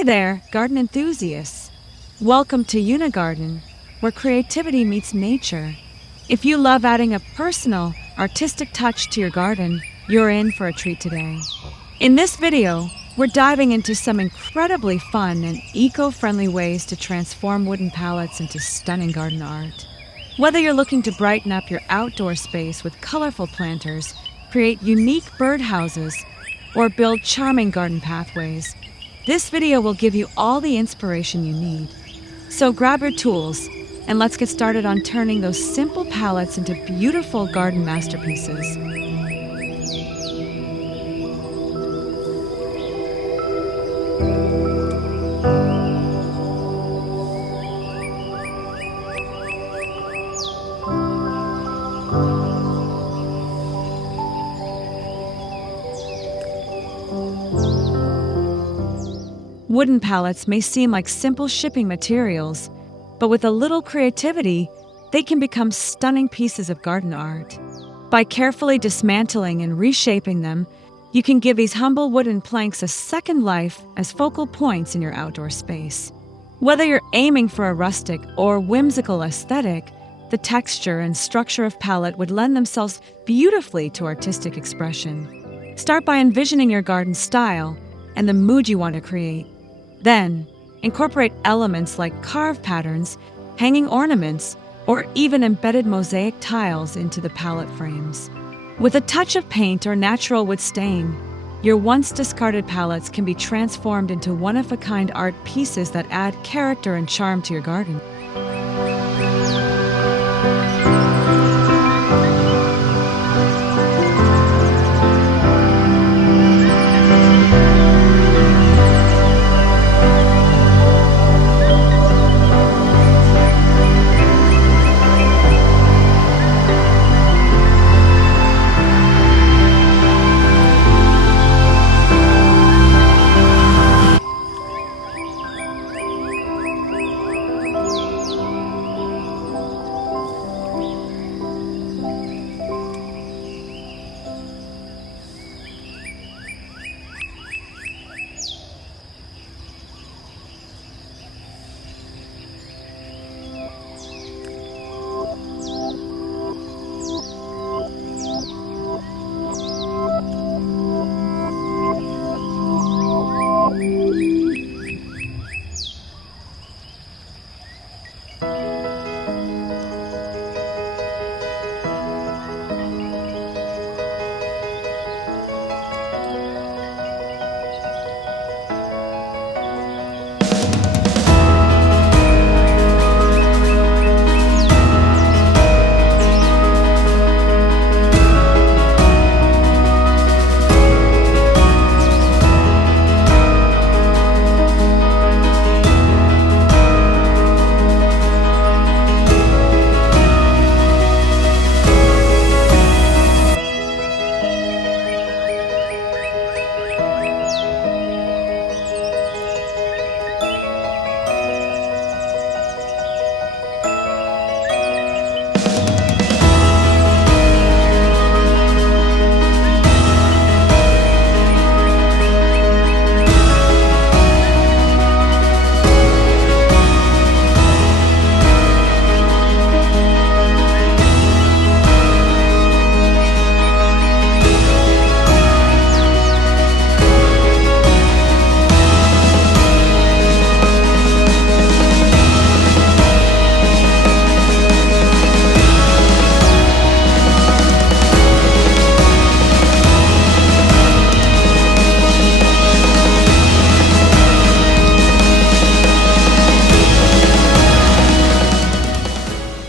Hey there, garden enthusiasts! Welcome to Yuna Garden, where creativity meets nature. If you love adding a personal, artistic touch to your garden, you're in for a treat today. In this video, we're diving into some incredibly fun and eco-friendly ways to transform wooden pallets into stunning garden art. Whether you're looking to brighten up your outdoor space with colorful planters, create unique birdhouses, or build charming garden pathways, this video will give you all the inspiration you need. So grab your tools and let's get started on turning those simple pallets into beautiful garden masterpieces. Wooden pallets may seem like simple shipping materials, but with a little creativity, they can become stunning pieces of garden art. By carefully dismantling and reshaping them, you can give these humble wooden planks a second life as focal points in your outdoor space. Whether you're aiming for a rustic or whimsical aesthetic, the texture and structure of pallet would lend themselves beautifully to artistic expression. Start by envisioning your garden style and the mood you want to create. Then, incorporate elements like carved patterns, hanging ornaments, or even embedded mosaic tiles into the pallet frames. With a touch of paint or natural wood stain, your once discarded pallets can be transformed into one-of-a-kind art pieces that add character and charm to your garden.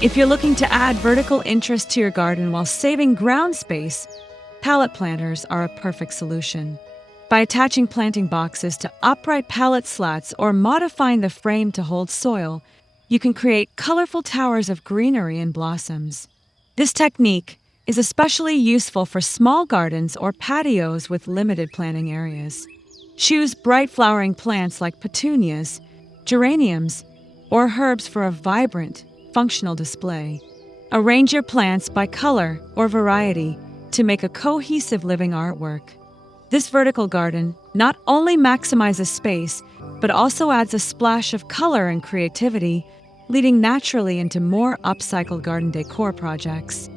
If you're looking to add vertical interest to your garden while saving ground space, pallet planters are a perfect solution. By attaching planting boxes to upright pallet slats or modifying the frame to hold soil, you can create colorful towers of greenery and blossoms. This technique is especially useful for small gardens or patios with limited planting areas. Choose bright flowering plants like petunias, geraniums, or herbs for a vibrant, functional display. Arrange your plants by color or variety to make a cohesive living artwork. This vertical garden not only maximizes space, but also adds a splash of color and creativity, leading naturally into more upcycled garden decor projects.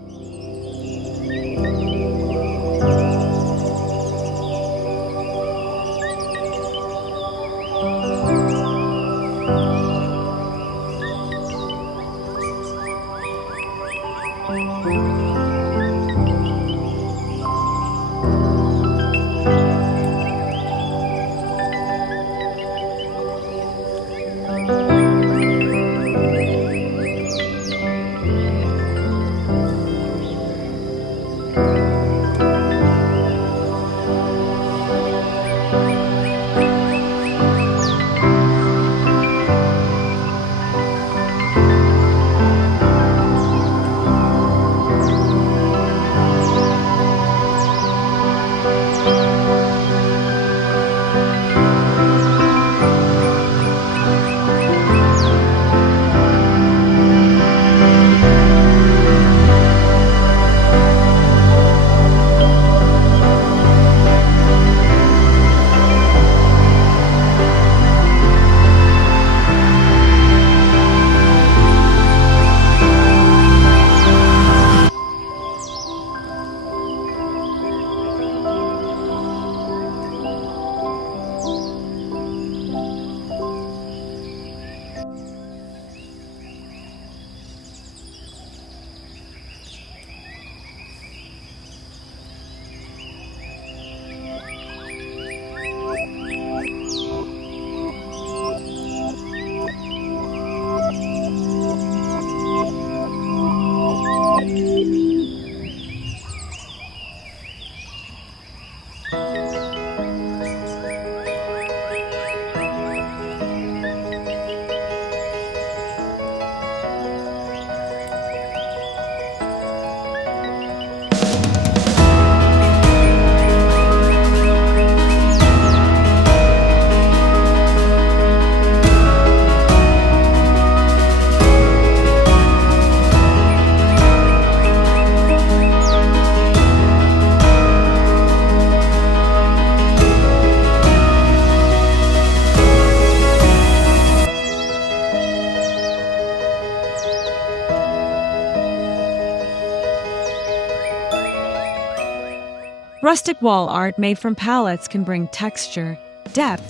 Rustic wall art made from pallets can bring texture, depth,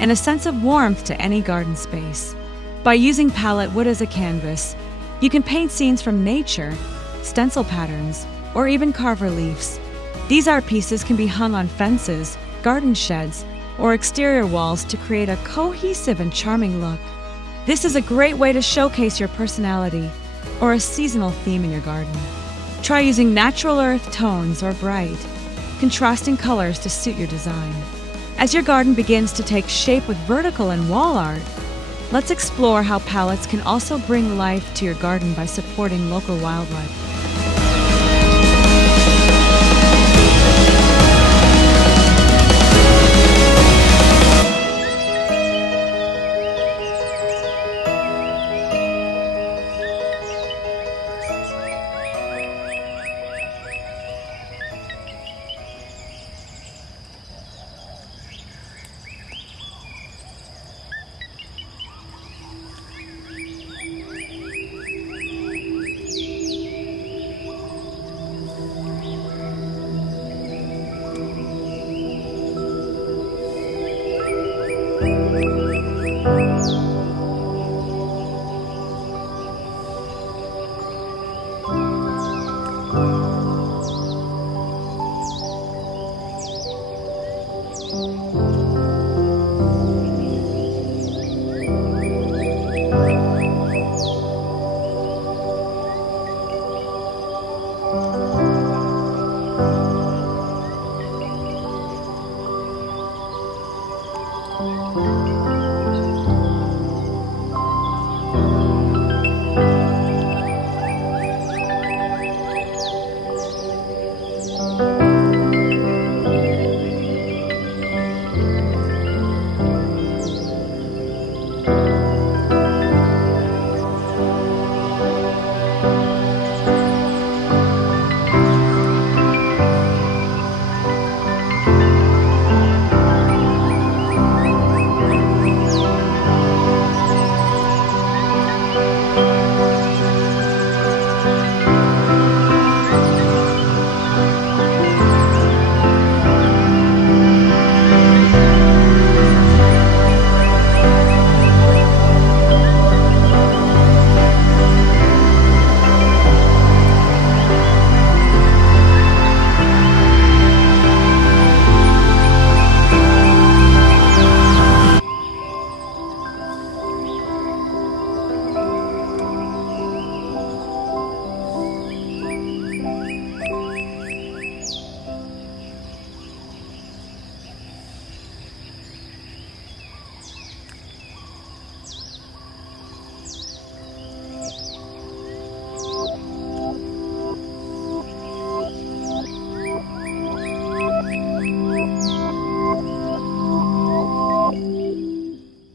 and a sense of warmth to any garden space. By using pallet wood as a canvas, you can paint scenes from nature, stencil patterns, or even carve reliefs. These art pieces can be hung on fences, garden sheds, or exterior walls to create a cohesive and charming look. This is a great way to showcase your personality or a seasonal theme in your garden. Try using natural earth tones or bright, contrasting colors to suit your design. As your garden begins to take shape with vertical and wall art, let's explore how pallets can also bring life to your garden by supporting local wildlife.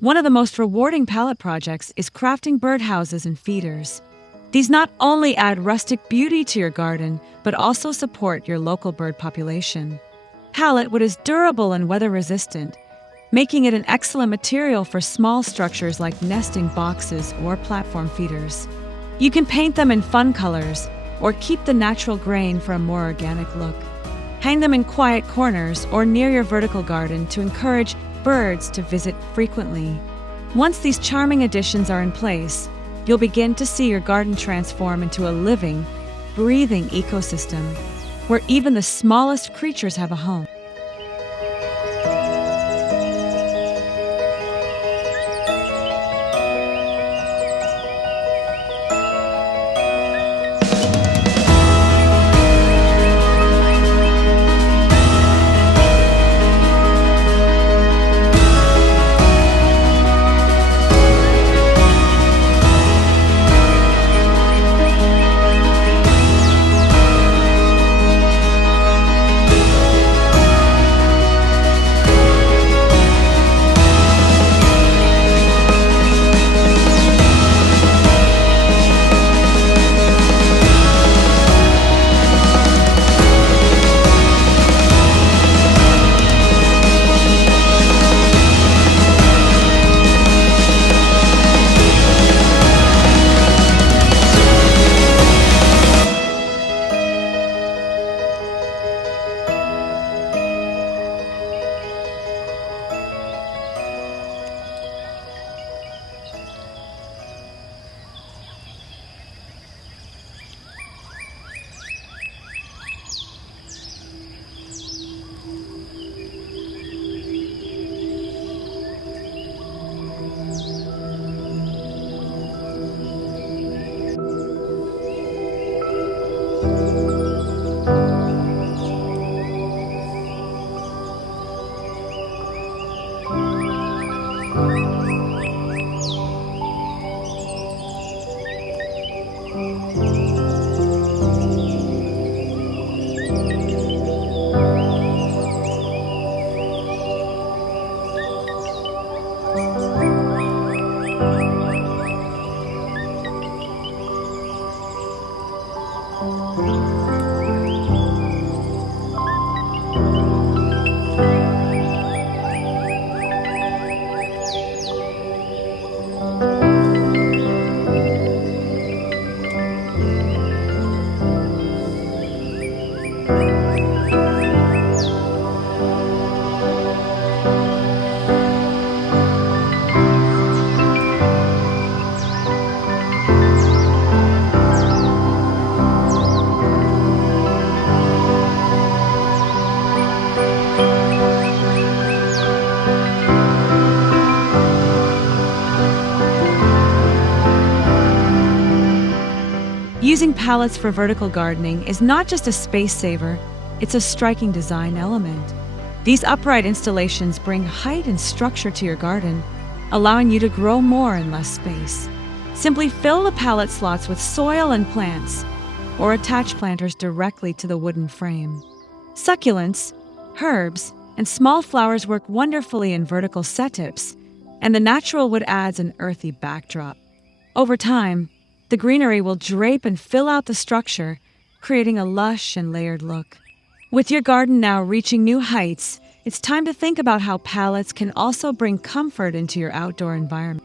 One of the most rewarding pallet projects is crafting birdhouses and feeders. These not only add rustic beauty to your garden, but also support your local bird population. Pallet wood is durable and weather-resistant, making it an excellent material for small structures like nesting boxes or platform feeders. You can paint them in fun colors or keep the natural grain for a more organic look. Hang them in quiet corners or near your vertical garden to encourage birds to visit frequently. Once these charming additions are in place, you'll begin to see your garden transform into a living, breathing ecosystem where even the smallest creatures have a home. Using pallets for vertical gardening is not just a space saver, it's a striking design element. These upright installations bring height and structure to your garden, allowing you to grow more in less space. Simply fill the pallet slots with soil and plants, or attach planters directly to the wooden frame. Succulents, herbs, and small flowers work wonderfully in vertical setups, and the natural wood adds an earthy backdrop. Over time, the greenery will drape and fill out the structure, creating a lush and layered look. With your garden now reaching new heights, it's time to think about how pallets can also bring comfort into your outdoor environment.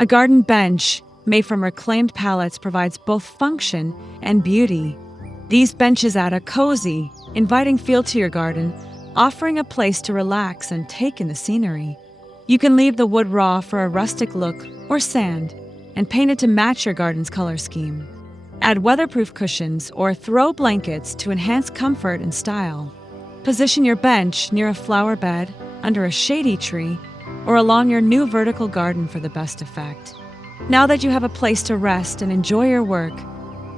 A garden bench made from reclaimed pallets provides both function and beauty. These benches add a cozy, inviting feel to your garden, offering a place to relax and take in the scenery. You can leave the wood raw for a rustic look or sand, and paint it to match your garden's color scheme. Add weatherproof cushions or throw blankets to enhance comfort and style. Position your bench near a flower bed, under a shady tree, or along your new vertical garden for the best effect. Now that you have a place to rest and enjoy your work,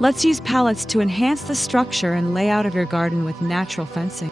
let's use pallets to enhance the structure and layout of your garden with natural fencing.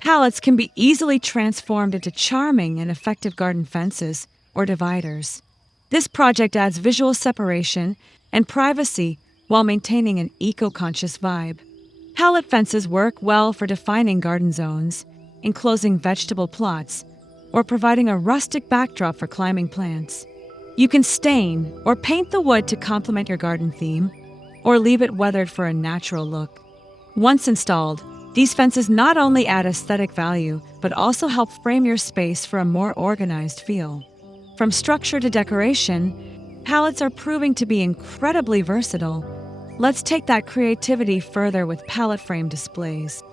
Pallets can be easily transformed into charming and effective garden fences or dividers. This project adds visual separation and privacy while maintaining an eco-conscious vibe. Pallet fences work well for defining garden zones, enclosing vegetable plots, or providing a rustic backdrop for climbing plants. You can stain or paint the wood to complement your garden theme, or leave it weathered for a natural look. Once installed, these fences not only add aesthetic value, but also help frame your space for a more organized feel. From structure to decoration, pallets are proving to be incredibly versatile. Let's take that creativity further with pallet frame displays.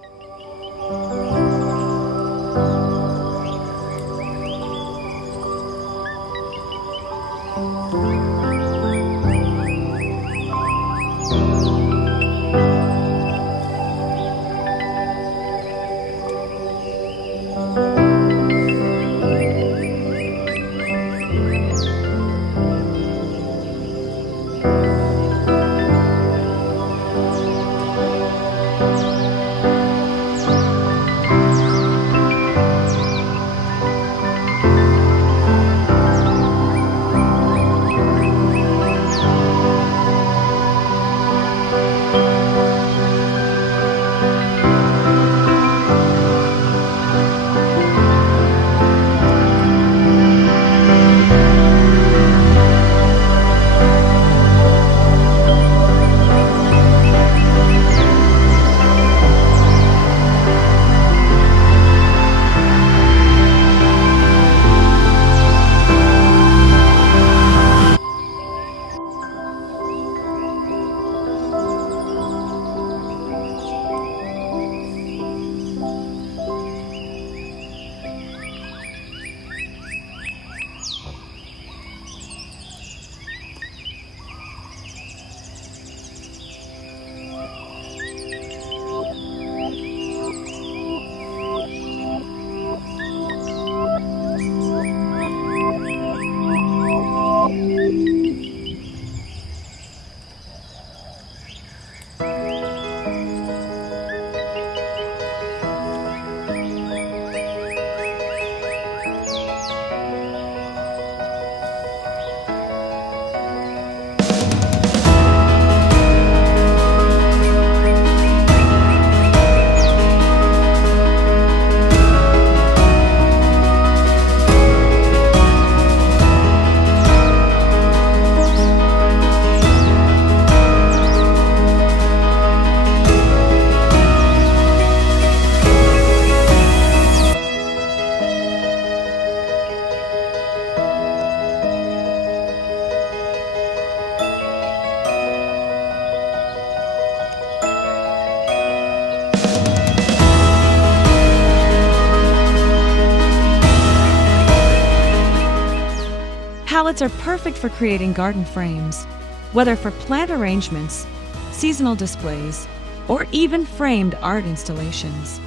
pallets are perfect for creating garden frames, whether for plant arrangements, seasonal displays, or even framed art installations.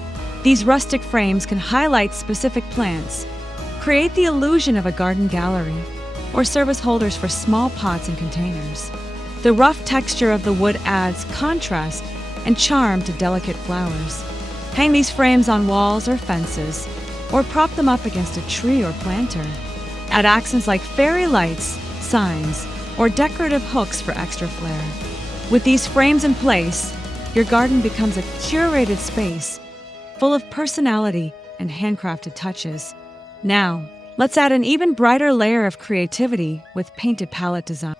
These rustic frames can highlight specific plants, create the illusion of a garden gallery, or serve as holders for small pots and containers. The rough texture of the wood adds contrast and charm to delicate flowers. Hang these frames on walls or fences, or prop them up against a tree or planter. Add accents like fairy lights, signs, or decorative hooks for extra flair. With these frames in place, your garden becomes a curated space full of personality and handcrafted touches. Now, let's add an even brighter layer of creativity with painted pallet design.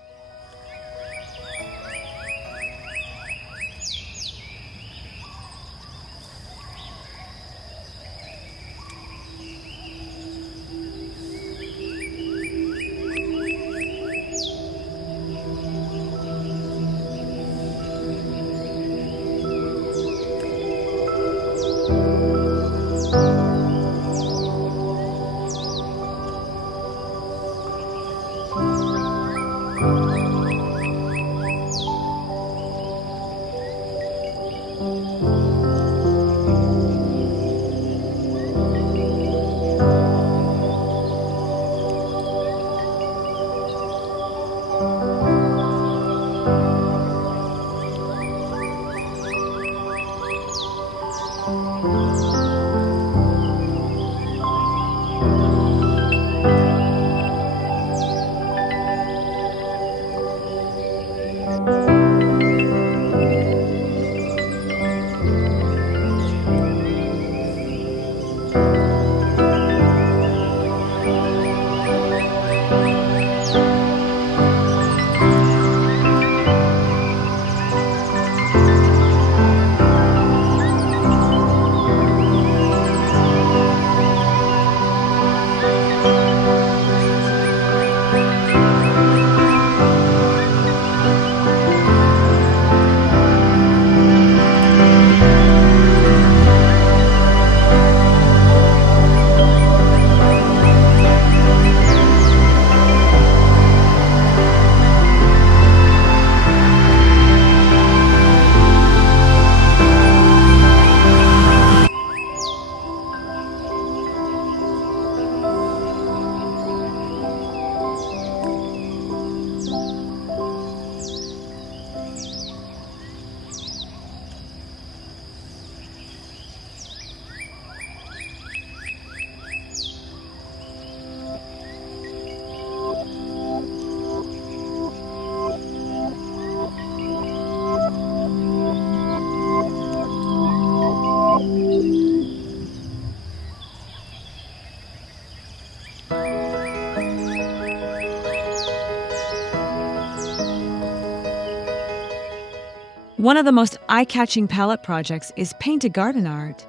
One of the most eye-catching palette projects is painted garden art.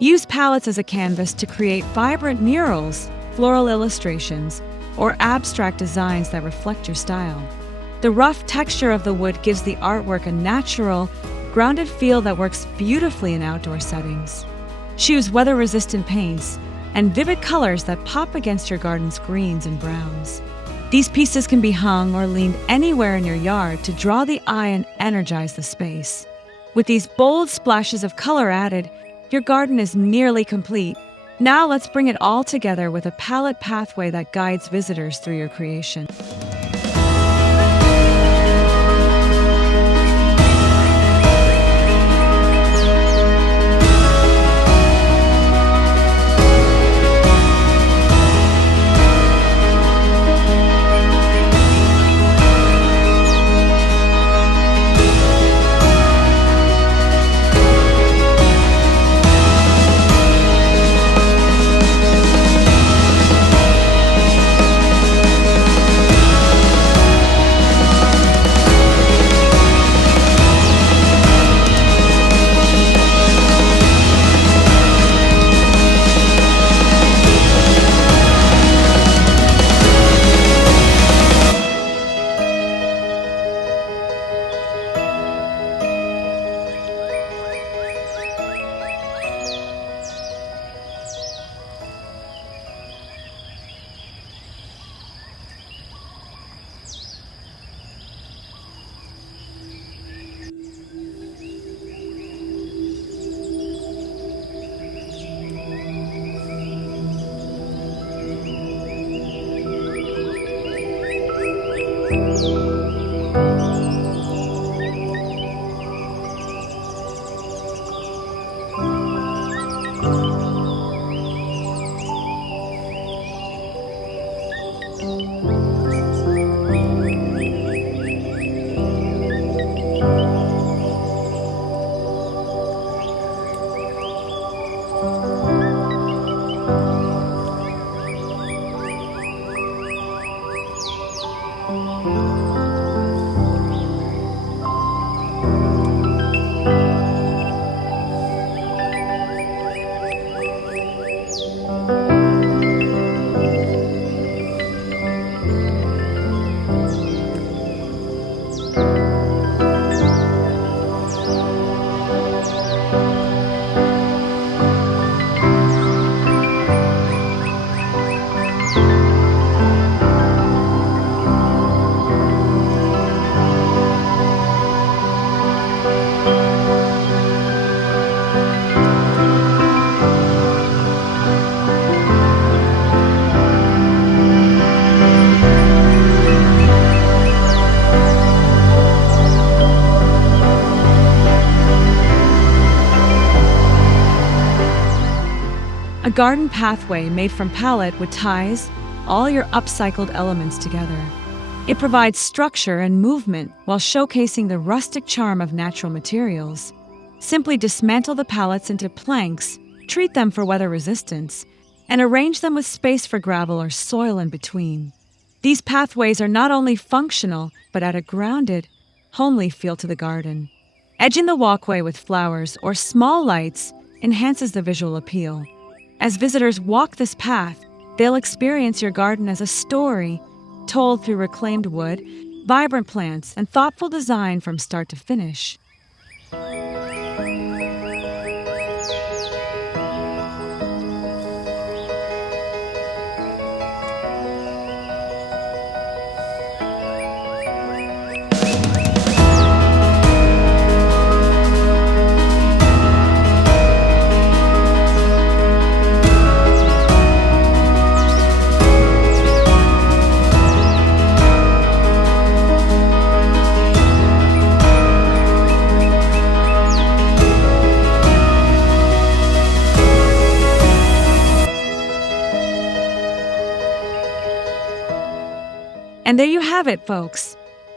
Use pallets as a canvas to create vibrant murals, floral illustrations, or abstract designs that reflect your style. The rough texture of the wood gives the artwork a natural, grounded feel that works beautifully in outdoor settings. Choose weather-resistant paints and vivid colors that pop against your garden's greens and browns. These pieces can be hung or leaned anywhere in your yard to draw the eye and energize the space. With these bold splashes of color added, your garden is nearly complete. Now let's bring it all together with a palette pathway that guides visitors through your creation. a garden pathway made from pallet wood ties all your upcycled elements together. It provides structure and movement while showcasing the rustic charm of natural materials. Simply dismantle the pallets into planks, treat them for weather resistance, and arrange them with space for gravel or soil in between. These pathways are not only functional, but add a grounded, homely feel to the garden. Edging the walkway with flowers or small lights enhances the visual appeal. As visitors walk this path, they'll experience your garden as a story told through reclaimed wood, vibrant plants, and thoughtful design from start to finish. And there you have it, folks.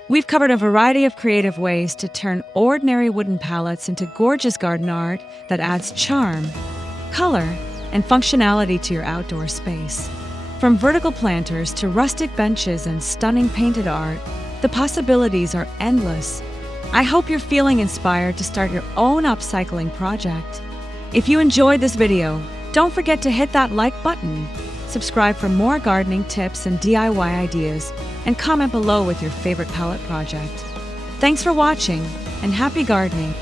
We've covered a variety of creative ways to turn ordinary wooden pallets into gorgeous garden art that adds charm, color, and functionality to your outdoor space. From vertical planters to rustic benches and stunning painted art, the possibilities are endless. I hope you're feeling inspired to start your own upcycling project. If you enjoyed this video, don't forget to hit that like button, subscribe for more gardening tips and DIY ideas, and comment below with your favorite pallet project. Thanks for watching, and happy gardening!